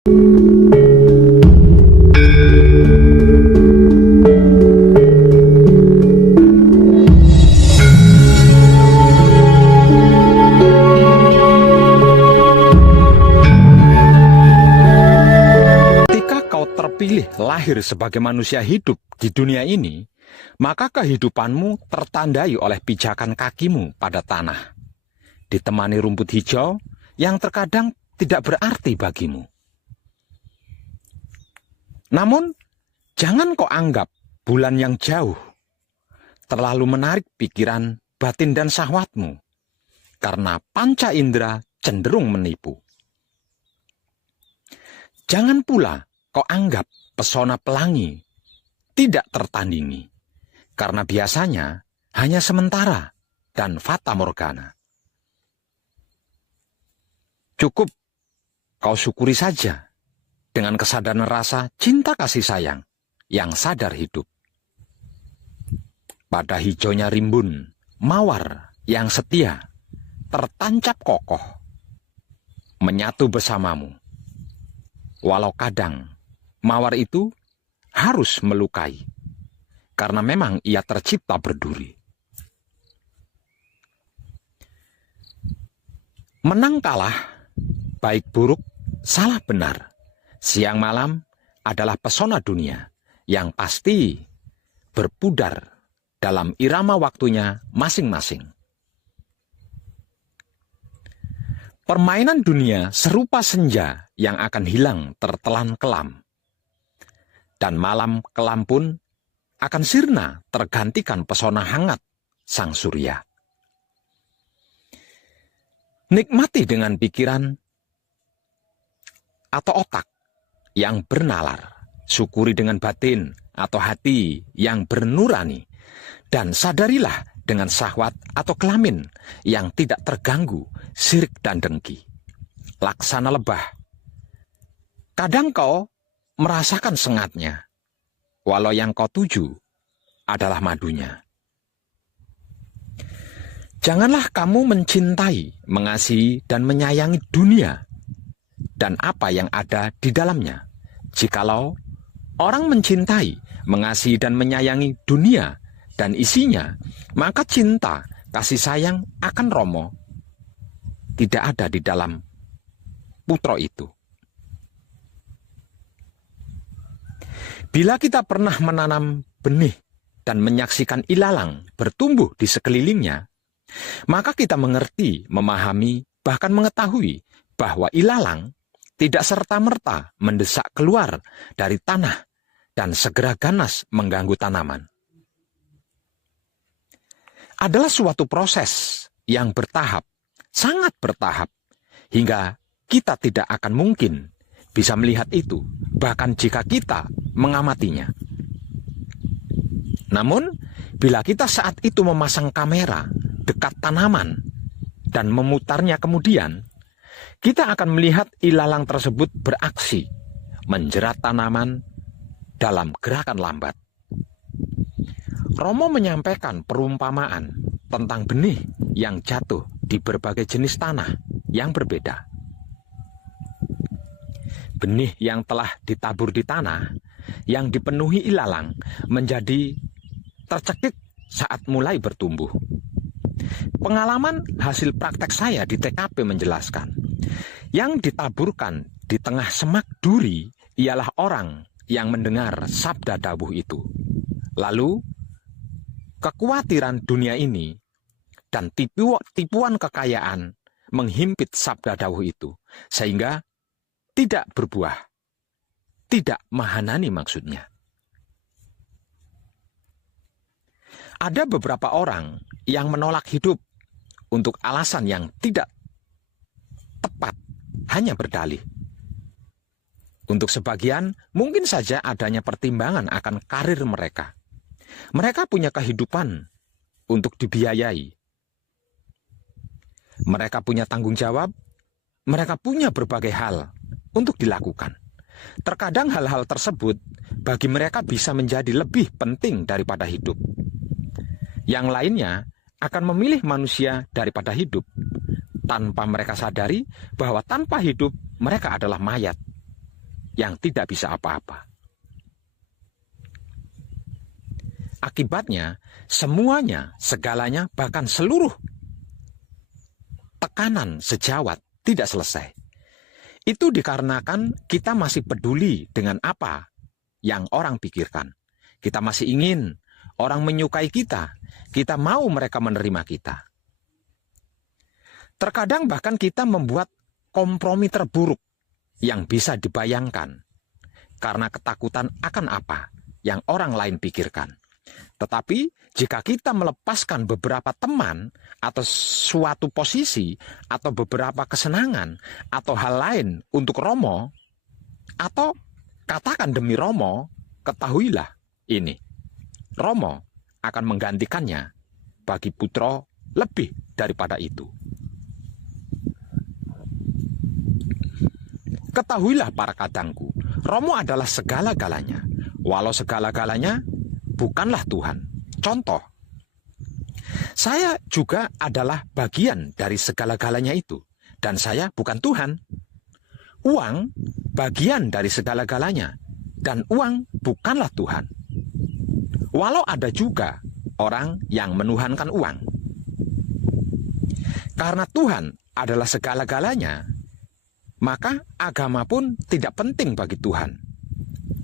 Ketika kau terpilih lahir sebagai manusia hidup di dunia ini, maka kehidupanmu tertandai oleh pijakan kakimu pada tanah, ditemani rumput hijau yang terkadang tidak berarti bagimu. Namun, jangan kau anggap bulan yang jauh terlalu menarik pikiran, batin, dan syahwatmu, karena panca indera cenderung menipu. Jangan pula kau anggap pesona pelangi tidak tertandingi, karena biasanya hanya sementara dan fata morgana. Cukup kau syukuri saja dengan kesadaran rasa cinta kasih sayang yang sadar hidup. Pada hijaunya rimbun, mawar yang setia tertancap kokoh, menyatu bersamamu. Walau kadang mawar itu harus melukai, karena memang ia tercipta berduri. Menang kalah, baik buruk, salah benar, siang malam adalah pesona dunia yang pasti berpudar dalam irama waktunya masing-masing. Permainan dunia serupa senja yang akan hilang tertelan kelam. Dan malam kelam pun akan sirna tergantikan pesona hangat sang surya. Nikmati dengan pikiran atau otak yang bernalar, syukuri dengan batin atau hati yang bernurani, dan sadarilah dengan syahwat atau kelamin yang tidak terganggu sirik dan dengki. Laksana lebah. Kadang kau merasakan sengatnya, walau yang kau tuju adalah madunya. Janganlah kamu mencintai, mengasihi, dan menyayangi dunia dan apa yang ada di dalamnya. Jikalau orang mencintai, mengasihi, dan menyayangi dunia dan isinya, maka cinta, kasih sayang akan romo. Tidak ada di dalam putra itu. Bila kita pernah menanam benih dan menyaksikan ilalang bertumbuh di sekelilingnya, maka kita mengerti, memahami, bahkan mengetahui bahwa ilalang tidak serta-merta mendesak keluar dari tanah dan segera ganas mengganggu tanaman. Adalah suatu proses yang bertahap, sangat bertahap, hingga kita tidak akan mungkin bisa melihat itu, bahkan jika kita mengamatinya. Namun, bila kita saat itu memasang kamera dekat tanaman dan memutarnya kemudian, kita akan melihat ilalang tersebut beraksi, menjerat tanaman dalam gerakan lambat. Romo menyampaikan perumpamaan tentang benih yang jatuh di berbagai jenis tanah yang berbeda. Benih yang telah ditabur di tanah, yang dipenuhi ilalang, menjadi tercekik saat mulai bertumbuh. Pengalaman hasil praktek saya di TKP menjelaskan, yang ditaburkan di tengah semak duri ialah orang yang mendengar sabda dawuh itu. Lalu, kekhawatiran dunia ini dan tipuan kekayaan menghimpit sabda dawuh itu, sehingga tidak berbuah, tidak mahanani maksudnya. Ada beberapa orang yang menolak hidup untuk alasan yang tidak tepat, hanya berdalih. Untuk sebagian, mungkin saja adanya pertimbangan akan karir mereka. Mereka punya kehidupan untuk dibiayai. Mereka punya tanggung jawab, mereka punya berbagai hal untuk dilakukan. Terkadang hal-hal tersebut bagi mereka bisa menjadi lebih penting daripada hidup. Yang lainnya akan memilih manusia daripada hidup, tanpa mereka sadari bahwa tanpa hidup mereka adalah mayat. yang tidak bisa apa-apa. Akibatnya, semuanya, segalanya, bahkan seluruh tekanan sejawat tidak selesai. Itu dikarenakan kita masih peduli dengan apa yang orang pikirkan. Kita masih ingin orang menyukai kita. Kita mau mereka menerima kita. Terkadang bahkan kita membuat kompromi terburuk yang bisa dibayangkan karena ketakutan akan apa yang orang lain pikirkan. Tetapi jika kita melepaskan beberapa teman atau suatu posisi atau beberapa kesenangan atau hal lain untuk Romo, atau katakan demi Romo, ketahuilah ini, Romo akan menggantikannya bagi putra lebih daripada itu. Ketahuilah para kadangku, Romo adalah segala-galanya, walau segala-galanya bukanlah Tuhan. Contoh, saya juga adalah bagian dari segala-galanya itu, dan saya bukan Tuhan. Uang bagian dari segala-galanya, dan uang bukanlah Tuhan. Walau ada juga orang yang menuhankan uang. Karena Tuhan adalah segala-galanya, maka agama pun tidak penting bagi Tuhan.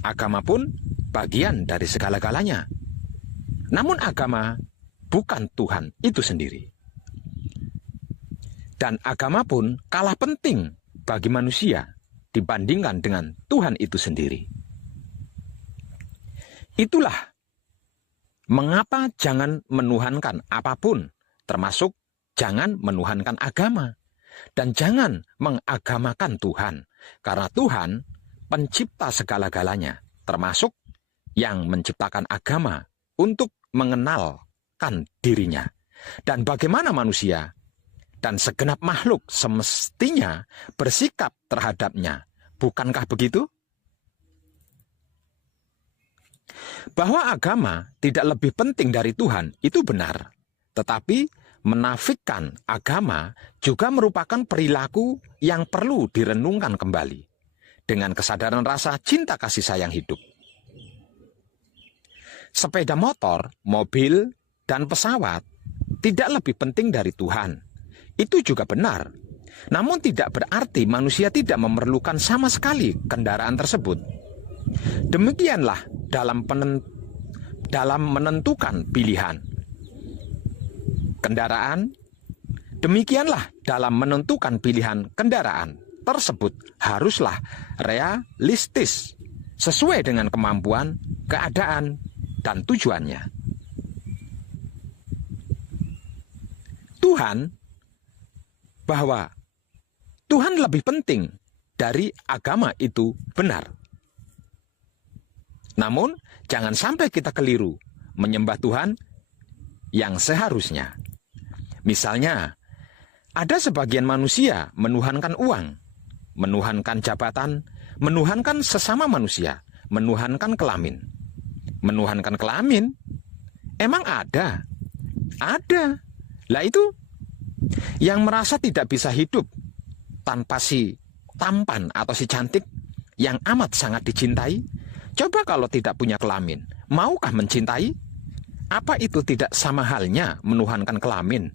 Agama pun bagian dari segala-galanya. Namun agama bukan Tuhan itu sendiri. Dan agama pun kalah penting bagi manusia dibandingkan dengan Tuhan itu sendiri. Itulah mengapa jangan menuhankan apapun, termasuk jangan menuhankan agama. Dan jangan mengagamakan Tuhan, karena Tuhan pencipta segala-galanya, termasuk yang menciptakan agama untuk mengenalkan dirinya. Dan bagaimana manusia dan segenap makhluk semestinya bersikap terhadapnya. Bukankah begitu? Bahwa agama tidak lebih penting dari Tuhan, itu benar. Tetapi menafikan agama juga merupakan perilaku yang perlu direnungkan kembali dengan kesadaran rasa cinta kasih sayang hidup. Sepeda motor, mobil, dan pesawat tidak lebih penting dari Tuhan. Itu juga benar. Namun tidak berarti manusia tidak memerlukan sama sekali kendaraan tersebut. Demikianlah dalam menentukan pilihan kendaraan, demikianlah dalam menentukan pilihan kendaraan tersebut haruslah realistis, sesuai dengan kemampuan, keadaan, dan tujuannya. Bahwa Tuhan lebih penting dari agama itu benar. Namun, jangan sampai kita keliru menyembah Tuhan yang seharusnya. Misalnya, ada sebagian manusia menuhankan uang, menuhankan jabatan, menuhankan sesama manusia, menuhankan kelamin. Menuhankan kelamin? Emang ada? Ada. Lah itu, yang merasa tidak bisa hidup tanpa si tampan atau si cantik yang amat sangat dicintai, coba kalau tidak punya kelamin, maukah mencintai? Apa itu tidak sama halnya menuhankan kelamin?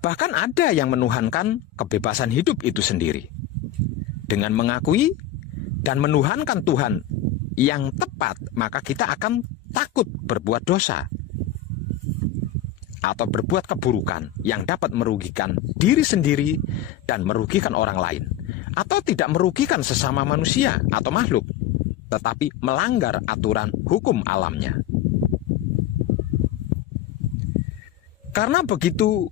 Bahkan ada yang menuhankan kebebasan hidup itu sendiri. Dengan mengakui dan menuhankan Tuhan yang tepat, maka kita akan takut berbuat dosa atau berbuat keburukan yang dapat merugikan diri sendiri dan merugikan orang lain, atau tidak merugikan sesama manusia atau makhluk, tetapi melanggar aturan hukum alamnya. Karena begitu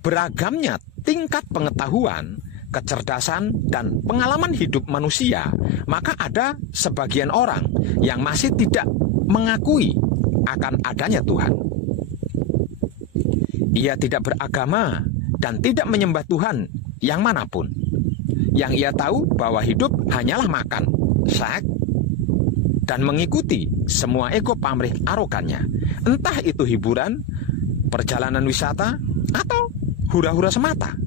beragamnya tingkat pengetahuan, kecerdasan, dan pengalaman hidup manusia, maka ada sebagian orang yang masih tidak mengakui akan adanya Tuhan. Ia tidak beragama dan tidak menyembah Tuhan yang manapun. Yang ia tahu bahwa hidup hanyalah makan, seks, dan mengikuti semua ego pamrih arogannya. Entah itu hiburan, perjalanan wisata, atau hura-hura semata.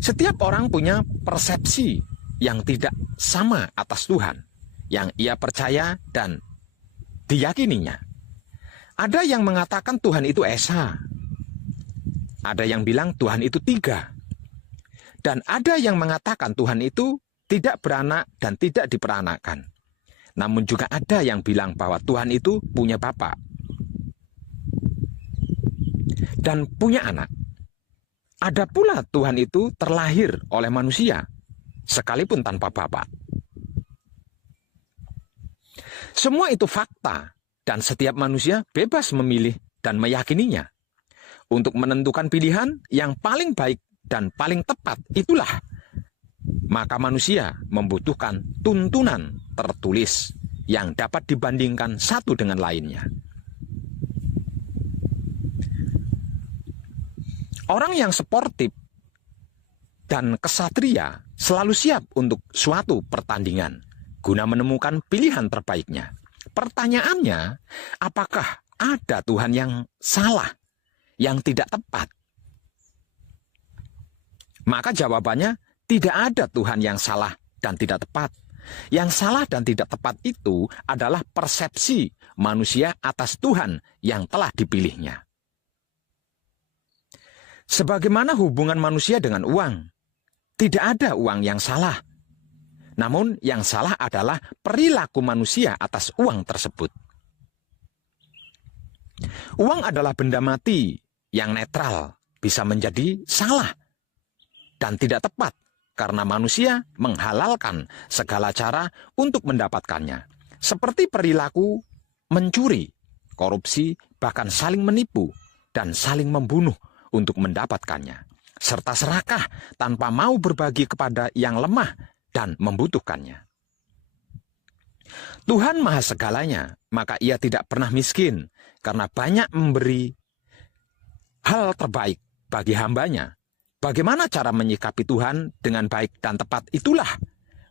Setiap orang punya persepsi yang tidak sama atas Tuhan, yang ia percaya dan diyakininya. Ada yang mengatakan Tuhan itu esa, ada yang bilang Tuhan itu tiga, dan ada yang mengatakan Tuhan itu tidak beranak dan tidak diperanakan. Namun juga ada yang bilang bahwa Tuhan itu punya bapak dan punya anak. Ada pula Tuhan itu terlahir oleh manusia, sekalipun tanpa bapak. Semua itu fakta, dan setiap manusia bebas memilih dan meyakininya. Untuk menentukan pilihan yang paling baik dan paling tepat itulah, maka manusia membutuhkan tuntunan tertulis yang dapat dibandingkan satu dengan lainnya. Orang yang sportif dan kesatria selalu siap untuk suatu pertandingan guna menemukan pilihan terbaiknya. Pertanyaannya, apakah ada Tuhan yang salah, yang tidak tepat? Maka jawabannya, tidak ada Tuhan yang salah dan tidak tepat. Yang salah dan tidak tepat itu adalah persepsi manusia atas Tuhan yang telah dipilihnya. Sebagaimana hubungan manusia dengan uang, tidak ada uang yang salah. Namun yang salah adalah perilaku manusia atas uang tersebut. Uang adalah benda mati yang netral, bisa menjadi salah dan tidak tepat karena manusia menghalalkan segala cara untuk mendapatkannya. Seperti perilaku mencuri, korupsi, bahkan saling menipu dan saling membunuh untuk mendapatkannya, serta serakah tanpa mau berbagi kepada yang lemah dan membutuhkannya. Tuhan Maha Segalanya, maka Ia tidak pernah miskin karena banyak memberi hal terbaik bagi hambanya. Bagaimana cara menyikapi Tuhan dengan baik dan tepat itulah,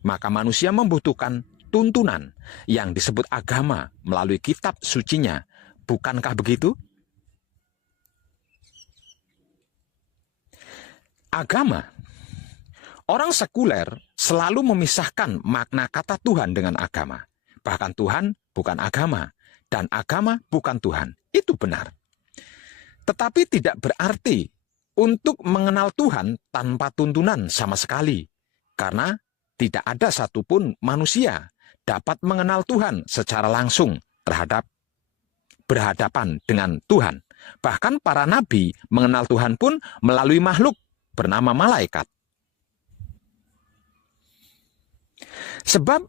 maka manusia membutuhkan tuntunan yang disebut agama melalui kitab sucinya. Bukankah begitu? Agama. Orang sekuler selalu memisahkan makna kata Tuhan dengan agama. Bahkan Tuhan bukan agama, dan agama bukan Tuhan. Itu benar. Tetapi tidak berarti untuk mengenal Tuhan tanpa tuntunan sama sekali. Karena tidak ada satupun manusia dapat mengenal Tuhan secara langsung berhadapan dengan Tuhan. Bahkan para nabi mengenal Tuhan pun melalui makhluk bernama malaikat. Sebab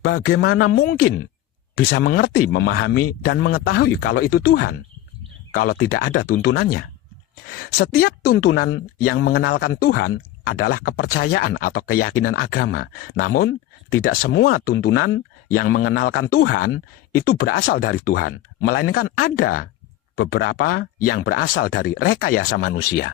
bagaimana mungkin bisa mengerti, memahami, dan mengetahui kalau itu Tuhan, kalau tidak ada tuntunannya? Setiap tuntunan yang mengenalkan Tuhan adalah kepercayaan atau keyakinan agama. Namun, tidak semua tuntunan yang mengenalkan Tuhan itu berasal dari Tuhan, melainkan ada beberapa yang berasal dari rekayasa manusia.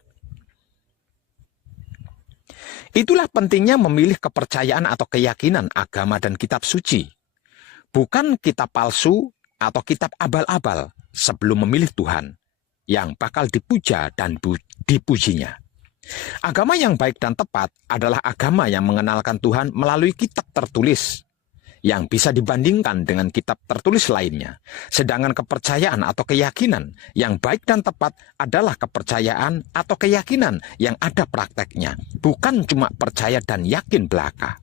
Itulah pentingnya memilih kepercayaan atau keyakinan agama dan kitab suci, bukan kitab palsu atau kitab abal-abal sebelum memilih Tuhan yang bakal dipuja dan dipujinya. Agama yang baik dan tepat adalah agama yang mengenalkan Tuhan melalui kitab tertulis yang bisa dibandingkan dengan kitab tertulis lainnya. Sedangkan kepercayaan atau keyakinan yang baik dan tepat adalah kepercayaan atau keyakinan yang ada prakteknya, bukan cuma percaya dan yakin belaka.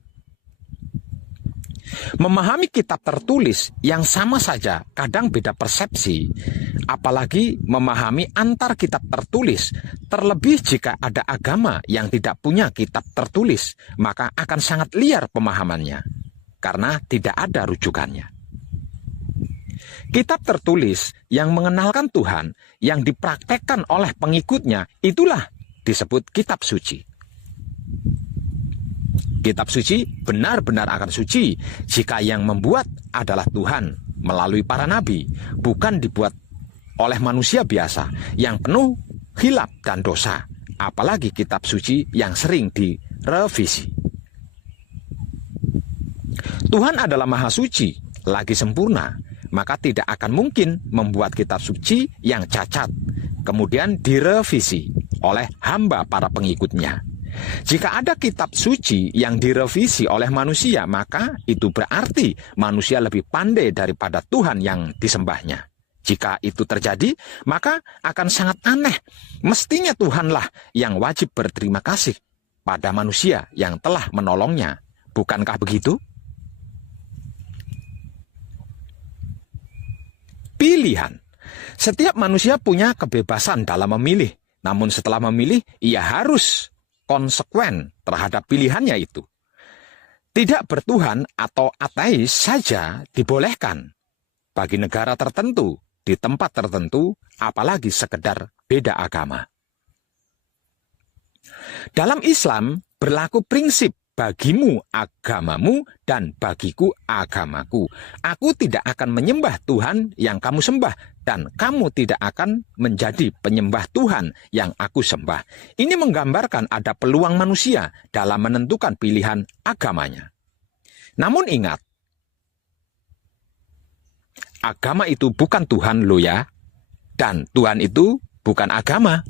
Memahami kitab tertulis yang sama saja kadang beda persepsi, apalagi memahami antar kitab tertulis. Terlebih jika ada agama yang tidak punya kitab tertulis, maka akan sangat liar pemahamannya karena tidak ada rujukannya. Kitab tertulis yang mengenalkan Tuhan yang dipraktekkan oleh pengikutnya itulah disebut kitab suci. Kitab suci benar-benar akan suci jika yang membuat adalah Tuhan melalui para nabi, bukan dibuat oleh manusia biasa yang penuh khilaf dan dosa, apalagi kitab suci yang sering direvisi. Tuhan adalah maha suci, lagi sempurna, maka tidak akan mungkin membuat kitab suci yang cacat, kemudian direvisi oleh hamba para pengikutnya. Jika ada kitab suci yang direvisi oleh manusia, maka itu berarti manusia lebih pandai daripada Tuhan yang disembahnya. Jika itu terjadi, maka akan sangat aneh. Mestinya Tuhanlah yang wajib berterima kasih pada manusia yang telah menolongnya. Bukankah begitu? Pilihan. Setiap manusia punya kebebasan dalam memilih. Namun setelah memilih, ia harus konsekuen terhadap pilihannya itu. Tidak bertuhan atau ateis saja dibolehkan bagi negara tertentu, di tempat tertentu, apalagi sekedar beda agama. Dalam Islam berlaku prinsip bagimu agamamu dan bagiku agamaku. Aku tidak akan menyembah Tuhan yang kamu sembah dan kamu tidak akan menjadi penyembah Tuhan yang aku sembah. Ini menggambarkan ada peluang manusia dalam menentukan pilihan agamanya. Namun ingat, agama itu bukan Tuhan lo ya, dan Tuhan itu bukan agama.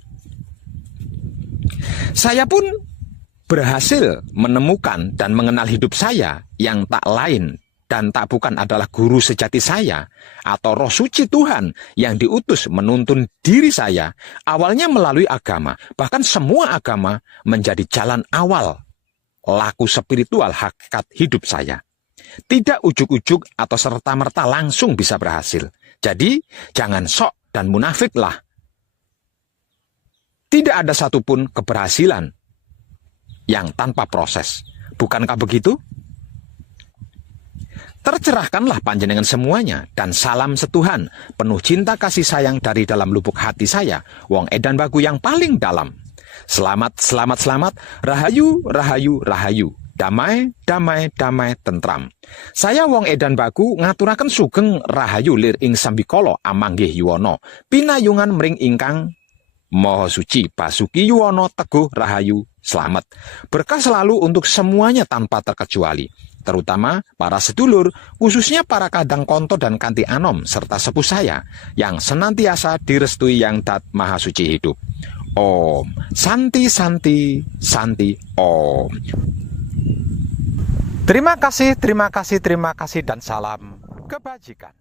Saya pun berhasil menemukan dan mengenal hidup saya yang tak lain dan tak bukan adalah guru sejati saya atau roh suci Tuhan yang diutus menuntun diri saya awalnya melalui agama. Bahkan semua agama menjadi jalan awal laku spiritual hakikat hidup saya. Tidak ujuk-ujuk atau serta-merta langsung bisa berhasil. Jadi jangan sok dan munafiklah. Tidak ada satupun keberhasilan yang tanpa proses. Bukankah begitu? Tercerahkanlah panjenengan semuanya dan salam setuhan, penuh cinta kasih sayang dari dalam lubuk hati saya, Wong Edan Bagu yang paling dalam. Selamat, selamat, selamat, rahayu, rahayu, rahayu, damai, damai, damai, tentram. Saya Wong Edan Bagu ngaturaken sugeng rahayu lir ing sambikala amanggih yuwana, pinayungan mring ingkang Maha Suci Basuki Yuwono Teguh Rahayu Selamat. Berkah selalu untuk semuanya tanpa terkecuali, terutama para sedulur, khususnya para kadang konto dan kanti anom serta sepuh saya yang senantiasa direstui yang dat Maha Suci hidup. Om Santi Santi Santi Om. Terima kasih dan salam kebajikan.